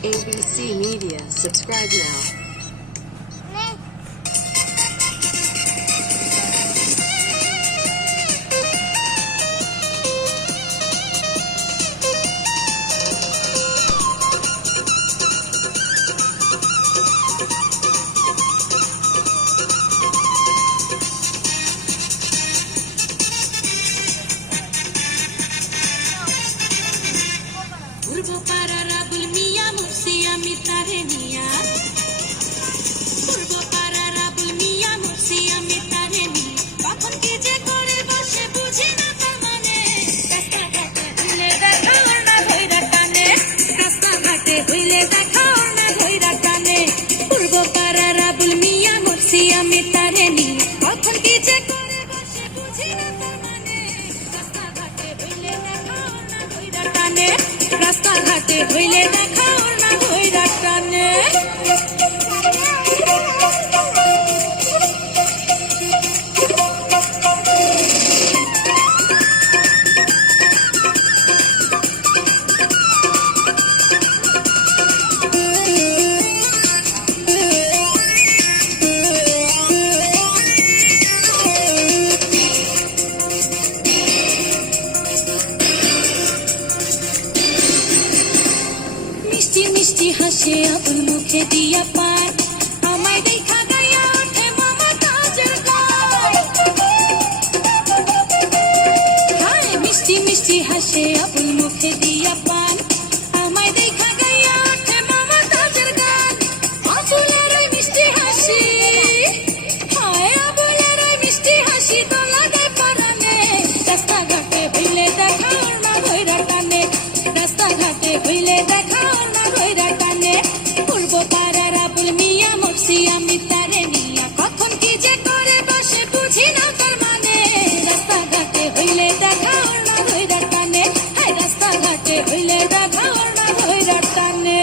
ABC Media. Subscribe now. Urbo para Rabul Mia Mursia Mitarenia. Urbo para Rabul Mia Mursia Mitarenia. কখন কি যে করে বসে বুঝি না তার মানে রাস্তাঘাটে হইলে দেখা ওর না ধইরা টানে রাস্তাঘাটে হইলে দেখা ওর না ধইরা টানে urbo para Rabul Mia Mursia Mitarenia. কখন কি যে করে বসে বুঝি না তার মানে রাস্তাঘাটে হইলে দেখা ওর না ধইরা টানে রাস্তাঘাটে হইলে দেখা ওর না ধইরা টানে মিষ্টি মিষ্টি হাসে আপন মুখে দিয়া পান আমায় দেখা গায়া ওঠে মমতাজের গান হায় মিষ্টি মিষ্টি হাসে আপন মুখে দিয়া পান আমায় দেখা গায়া ওঠে মমতাজের গান আবুলের ওই মিষ্টি হাসি হায় আবুলের ওই মিষ্টি হাসি তো লাগে পরানে রাস্তাঘাটে হইলে দেখা ওর না ধইরা টানে রাস্তাঘাটে হইলে দেখা ওর না ধইরা টানে urbo para Rabul Mia Mursia Mitarenia. কখন কি যে করে বসে বুঝি না তার মানে রাস্তাঘাটে হইলে দেখা ওর না ধইরা টানে হায় রাস্তাঘাটে হইলে দেখা ওর না ধইরা টানে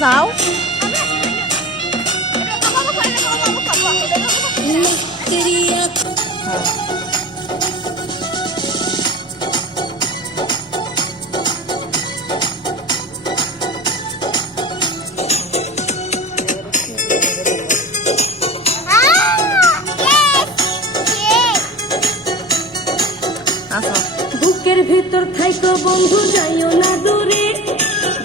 যাও বুকের ভিতর থাইকো বন্ধু যাইও না দূরে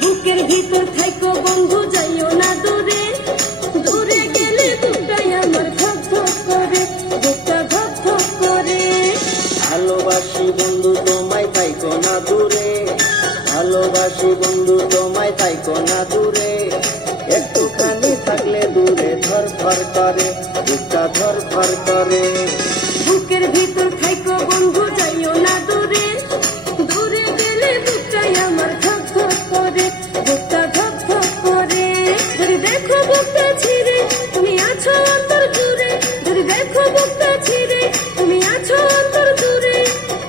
বুকের ভিতর থাইকো বন্ধু যাইও না দূরে দূরে গেলে বুকটাই আমার ধক ধক করে বুকটা ধক ধক করে ভালোবাসি বন্ধু তোমায় পাইকো না দূরে ভালোবাসি বন্ধু তোমায় পাইকো না দূরে একটুখানি থাকলে দূরে ধর ধর করে বুকটা ধর ধর করে বুকের ভিতর থাইকো বন্ধু যাইও না দূরে দূরে গেলে বুকটাই আমার ধক ধক করে বুকটা ধক ধক করে যদি দেখো বুকটা ছিঁড়ে তুমি আছো অন্তর জুড়ে যদি দেখো বুকটা ছিঁড়ে তুমি আছো অন্তর জুড়ে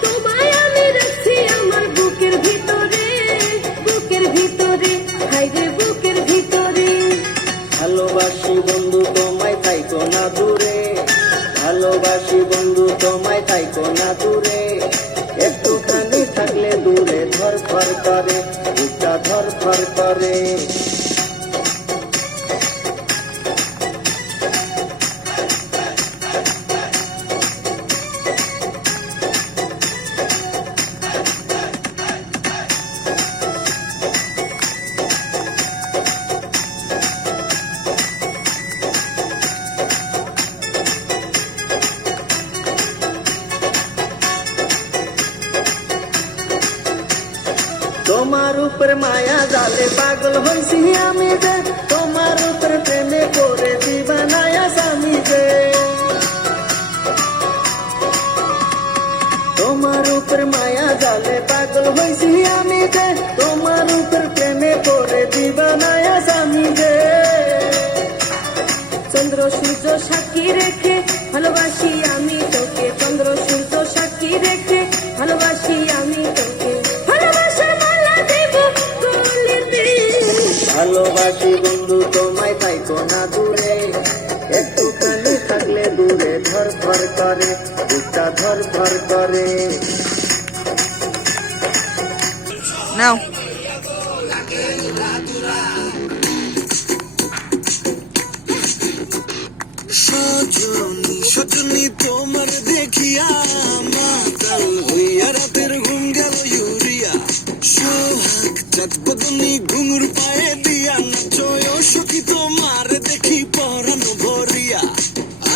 তোমায় আমি রাখছি আমার বুকের ভিতরে হায়রে বুকের ভিতরে ভালোবাসি বন্ধু তোমায় পাইকো না দূরে ভালোবাসি বন্ধু তোমায় পাইকো না দূরে একটুখানি থাকলে দূরে ধর ধর করে বুকটা ধর ধর করে তোমার উপর মায়া জালে পাগল হইছি আমি যে তোমার উপর প্রেমে করে দিবানায়া স্বামী যে তোমার উপর মায়া জালে পাগল হইছি আমি যে তোমার উপর প্রেমে করে দিবানায়া স্বামী যে চন্দ্র সূর্য সাক্ষী রেখে ভালোবাসি আমি তোকে চন্দ্র সূর্য সাক্ষী রেখে ভালোবাসি আমি তোকে ভালোবাসার মালা দেব গলিতে ভালোবাসি বন্ধু তোমায় পাইকো না দূরে একটু ধরফর করে, বুকটা ধরফর করে। নাও সজনী সজনী তোমার দেখিয়া মাতাল হইয়া রাতের ঘুম গেল ইউরিয়া। সোহাগ চাঁদ বদনী ঘুঙুর পায়ে দিয়া নাচয় সখী তোমার দেখি পরানো ভরিয়া।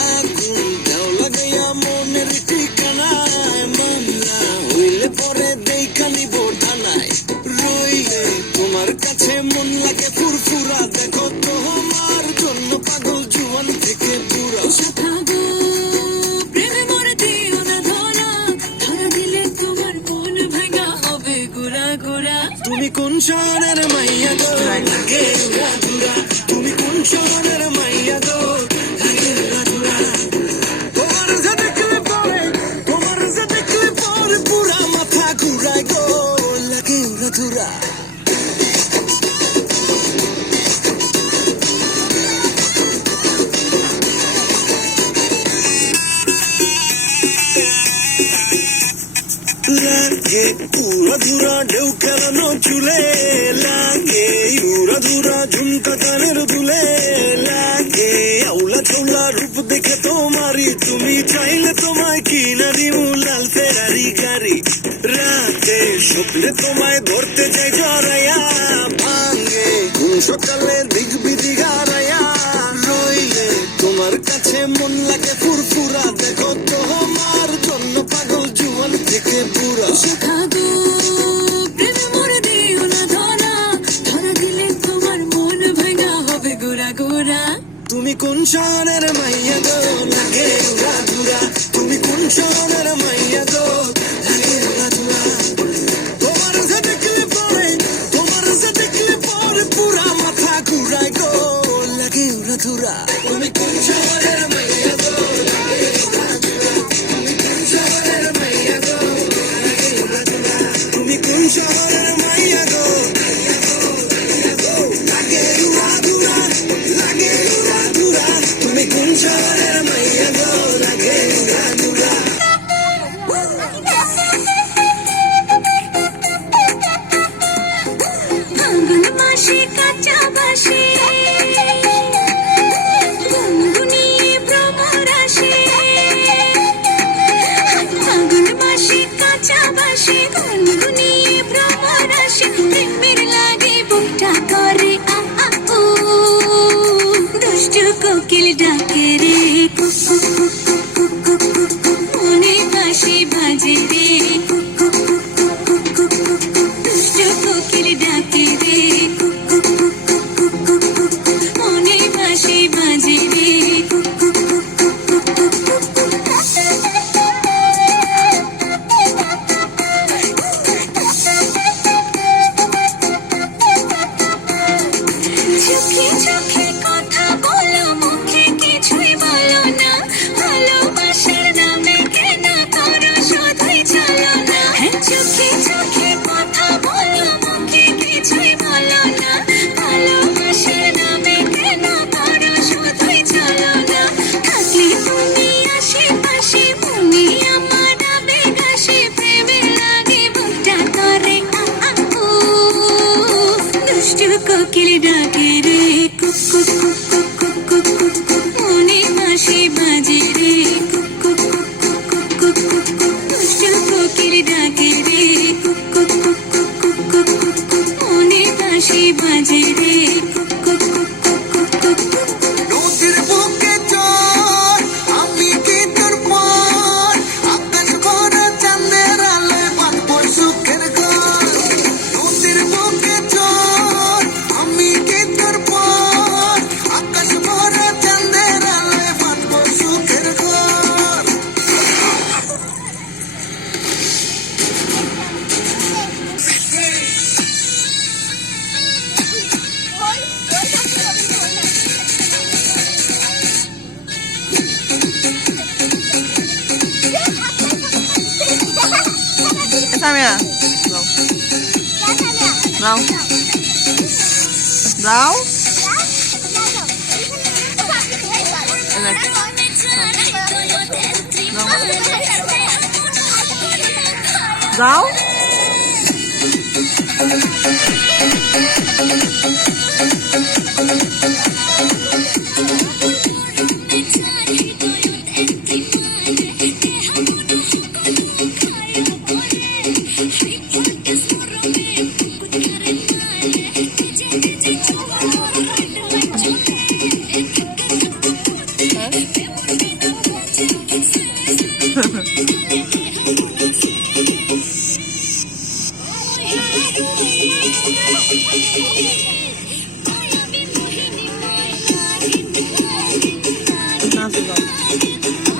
আগুন দাও লাগাইয়া মনের ঠিকানায়, মামলা হইলে পরে দেখা নিব থানায়। রইলে তোমার কাছে মন লাগে ফুরফুরা, দেখো তোমার জন্য পাগল জুয়ান থেকে পুরা। শাখা গো প্রেমে মরে দিও না ধরা, ধরা দিলে তোমার মন ভাঙা হবে গুড়া গুড়া। তুমি কোন শহরের মাইয়া গো লাগে উড়া ধুরা, তুমি কোন শহরের মাইয়া গো লাগে উড়া ধুরা। তোমার যে দেখলে পরে, তোমার যে দেখলে পরে পুরা মাথা ঘুরায় গো লাগে উড়া ধুরা। লাগে উড়া ধুরা ঢেউ খেলানো চুলে, লাগে উড়া ধুরা ঝুমকা কানের দুলে, লাগে আউলা চৌলা রূপ দেখে তোমারই, তুমি চাইলে তোমায় কিনা দিমু লাল ফেরারি গাড়ি। রাতে স্বপ্নে তোমায় ধরতে চাই জড়াইয়া, ভাঙে ঘুম সকালে দিক বিধি হারাইয়া। রইলে তোমার কাছে মন লাগে ফুরফুরা, দেখো তোমার জন্য পাগল জুয়ান থেকে পুরা। শাখা গো প্রেমে মরে দিও না ধরা, ধরা দিলে তোমার মন ভাঙা হবে গুড়া গুড়া। তুমি কোন শহরের মাইয়া গো লাগে উড়া ধুরা, তুমি কোন শহরের মাইয়া গো লাগে উড়া ধুরা। তোমার যে দেখলে পরে, তোমার যে দেখলে পরে পুরা মাথা ঘুরায় গো লাগে উড়া ধুরা। তুমি কোন শহরের মাইয়া গো লাগে উড়া ধুরা, তুমি কোন শহরের মাইয়া গো লাগে উড়া ধুরা। তুমি কোন শহরের মাইয়া গো লাগে উড়া ধুরা, লাগে উড়া ধুরা। তুমি কোন শহরের মাইয়া গো লাগে উড়া ধুরা। ফাল্গুন মাসে কাঁচা বাসে গুনগুনিয়ে ভ্রমর আসে। ফাল্গুন মাসে কাঁচা বাসে গুনগুনিয়ে ভ্রমর আসে। প্রেমের লাগে বুকটা করে আ আ উ, দুষ্টু কোকিল ডাকে রে cook cook cook cook cook cook cook, মনে বাঁশি বাজে রে cook cook cook cook cook cook cook, দুষ্টু কোকিল ডাকে রে cook cook cook cook cook cook cook, মনে বাঁশি বাজে রে cook cook cook cook cook cook cook. চোখে চোখে কথা বলো, মুখে কিছুই বলো না, ভালোবাসার নামে কেন করো শুধুই চলো না। হ্যাঁ চোখে চোখে কথা বলো, মুখে কিছুই বলো না, ভালোবাসার নামে কেন করো শুধুই চলো না। থাকলে তুমি আশেপাশে, তুমি আমার আবেগ আসে, প্রেমে লাগে বুকটা করে আ আ উ, দুষ্টু কোকিল ডাকে রে cook cook cook cook cook cook cook, মনে বাঁশি বাজে রে cook cook cook cook cook cook cook, দুষ্টু কোকিল ডাকে রে cook cook cook cook cook cook cook, মনে বাঁশি বাজে রে cook cook cook cook cook cook. নদীর বুকে চর আমি কি তোর পর, আকাশ ভরা চাঁদের আলোয় বাঁধবো সুখের ঘর। নদীর বুকে চর আমি কি তোর পর, আকাশ ভরা চাঁদের আলোয় বাঁধবো সুখের ঘর। সামিয়া নাও দাও মনে ছাড়াই তো যাও।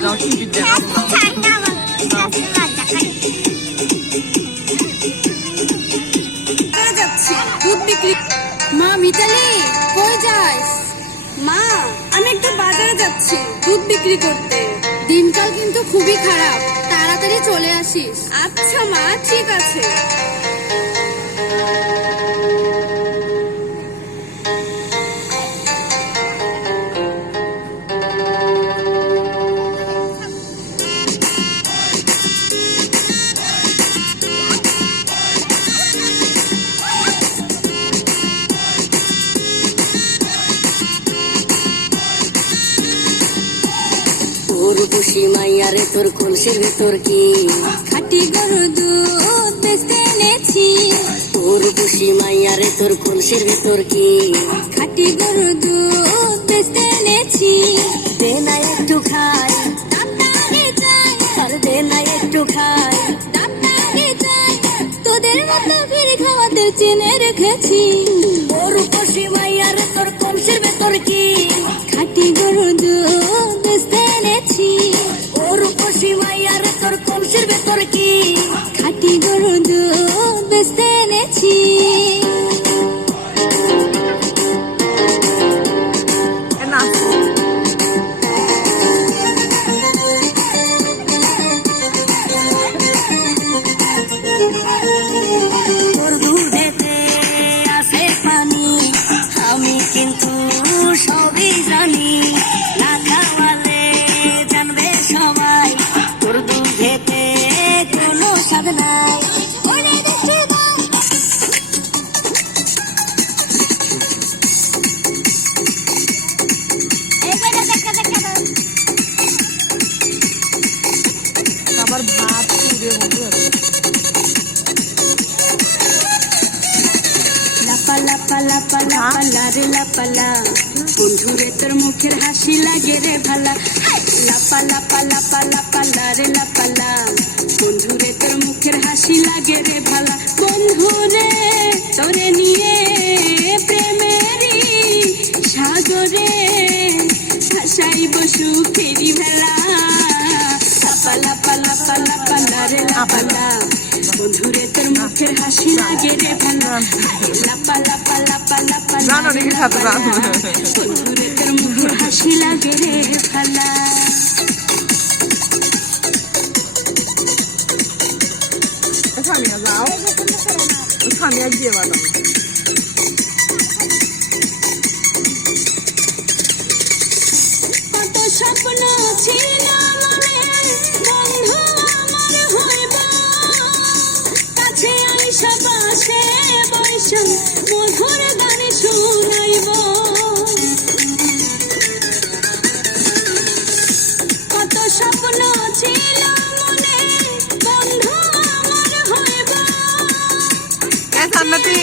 যাও টিভি দেখো। যাচ্ছি দুধ বিক্রি। মা মিতালি কই যাস? মা আমি একটু বাজারে যাচ্ছি দুধ বিক্রি করতে। দিনকাল কিন্তু খুবই খারাপ, তাড়াতাড়ি চলে আসিস। আচ্ছা মা, ঠিক আছে। খুশি মাইয়ারে তোর কলসির ভেতর কি খাটি গরু দুধ বেচতে এনেছি। তোর খুশি মাইয়ারে তোর কলসির ভেতর কি খাটি গরু দুধ বেচতে এনেছি। দে না একটু খাই, ডাক্তারে যাই, আর দে না একটু খাই। ডাক্তারে যাই, তোদের মতো ভিড় খাওয়াতে চেনে রেখেছি। তোর খুশি মাইয়ারে তোর কলসির ভেতর কি খাটি গরু দুধ বেচতে এনেছি। তোর খুশি মাইয়ারে তোর কলসির ভেতর কি খাটি গরু দুধ বেচতে এনেছি। না তোর দুধেতে আছে পানি, আমি কিন্তু সবই জানি। না খাওয়ালে জানবে সবাই তোর দুধেতে কোনো স্বাদ নাই। ওরে দেখে দাও, এবারে দেখা দেখা দাও। আবার ভাত পুড়ে মতো লাপা লাপা লাপা লাপা লারে লাপালা, বন্ধুরে তোর মুখের হাসি লাগে রে ভালা। লাপা লাপা লাপা লাপা লারে লাপালা, বন্ধুরে তোর মুখের হাসি লাগে রে ভালা। বন্ধুরে তোরে নিয়ে প্রেমেরই সাগরে ভাসাইব সুখেরি ভেলা। লাপা লাপা লাপা লাপা লারে লাপালা, বন্ধুরে তোর মুখের হাসি লাগে রে ভালা। লাপা লাপা লাপা লাপা জানো নাকি সাথে জানো বন্ধুরে তোর মুখের হাসি লাগে রে ভালা। সামিয়া যাও, সামিয়া গিয়ে বানাও। কত স্বপ্ন ছিল মনে, বন্ধু আমার হইব। কাছে আইসা পাশে বৈশা মধুর গান শুনাইব। কত স্বপ্ন ছিল মনে, বন্ধু আমার হইব। এ সান্নাতি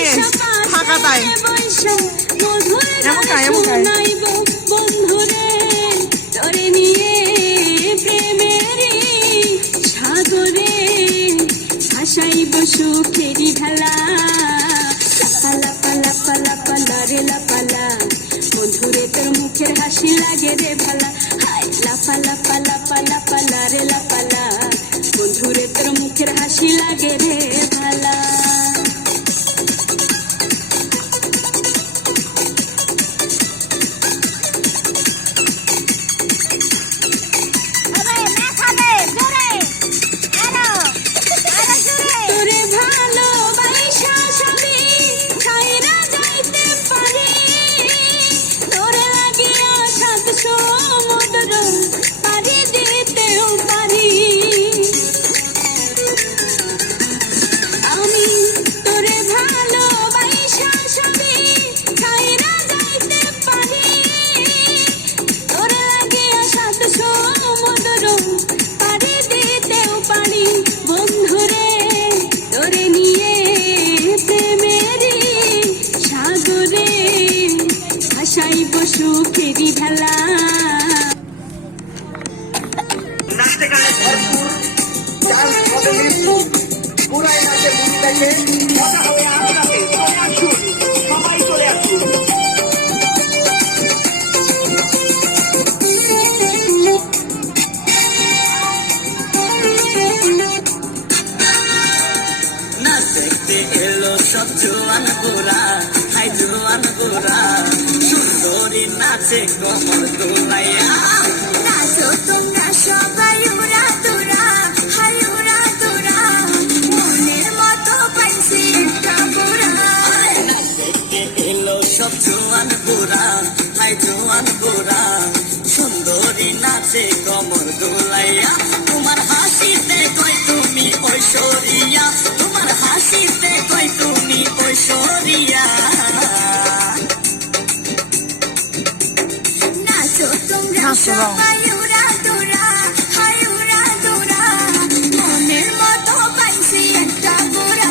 ফাঁকা তাই বন্ধুরে তোরে নিয়ে প্রেমের সাগরে ভাসাইব সুখেরি ঢালা। লাপা লাপা লাপা লাপা লারে লাপালা, বন্ধুরে তোর মুখের হাসি লাগে রে ভালা। হাই লাপা লাপা লাপা লাপা লারে লাপালা, বন্ধুরে তোর মুখের হাসি লাগে রে ভালা। তোরে ভালোবাসা সবই ছাইরা যাইতে পারি, তোরে লাগিয়া সাত সমুদ্র পাড়ি দিতেও পারি। সব জোয়ান গোরা, হাই জোয়ান গোরা, সুন্দরী নাচে কমর দোলাইয়া। নাচো তোমরা সবাই উড়া দুরা, হাই উড়া দুরা, মনের মতো পাইছি একটা বুড়া। নাচতে এলো সব জোয়ান গোরা, হাই জোয়ান গোরা, সুন্দরী নাচে কমর দোলাইয়া। তোমার হাসিতে কই তুমি ঐশ্বরিয়া, তোমার হাসিতে কই তুমি ঐশ্বরিয়া। নাচো তোমরা নাচো বাবা। সবাই উড়া দুরা, হাই উড়া দুরা, মনের মতো পাইছি একটা বুড়া।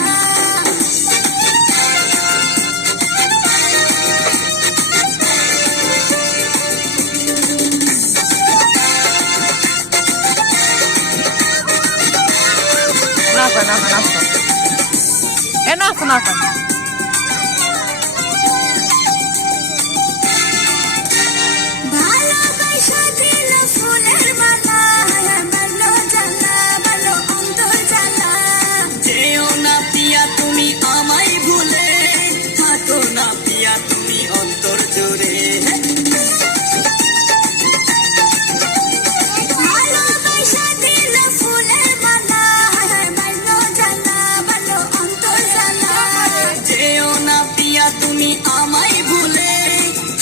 নাচো নাচো নাচো এ নাচো নাচো ভালোবাসা দিল ফুলের মালা, ভালো জ্বালা, ভালো অন্তর জ্বালা। যেও না পিয়া তুমি আমায় ভুলে, থাকো না পিয়া তুমি অন্তর জুড়ে। ভালোবাসা দিল ফুলের মালা, ভালো জ্বালা, ভালো অন্তর জ্বালা। যেও না পিয়া তুমি আমায় ভুলে,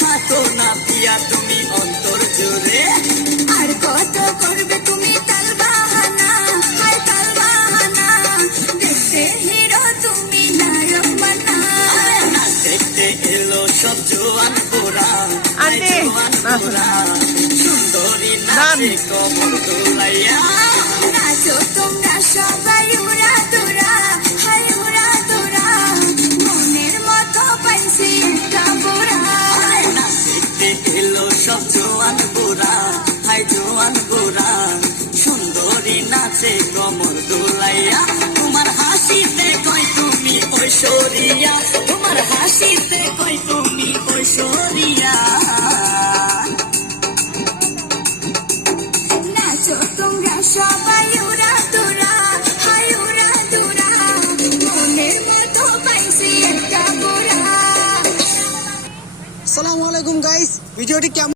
থাকো না পিয়া তুমি অন্তর জুড়ে। আর কত করবে তুমি তাল বাহানা, হায় তাল বাহানা, দেখতে হিরো তুমি নায়ক বানা। না দেখতে এলো সব জোয়ান গোরা, হাই আন্টি, জোয়ান গোরা, সুন্দরী দান। নাচে কমর দোলাইয়া। নাচো তোমরা সবাই উড়া দুরা, হায় উড়া দুরা, মনের মতো পাইছি একটা বুড়া। না দেখতে এলো সব জোয়ান গোরা, হাই জোয়ান গোরা, সুন্দরী নাচে কমর দোলাইয়া। তোমার হাসিতে কই তুমি ঐশ্বরিয়া, তোমার হাসিতে কই তুমি ঐশ্বরিয়া। নাচো তোমরা সবাই উড়া দুরা, হায় উড়া দুরা, মনের মতো পাইছি একটা বুড়া। আসসালামু আলাইকুম গাইস, ভিডিওটি কেমন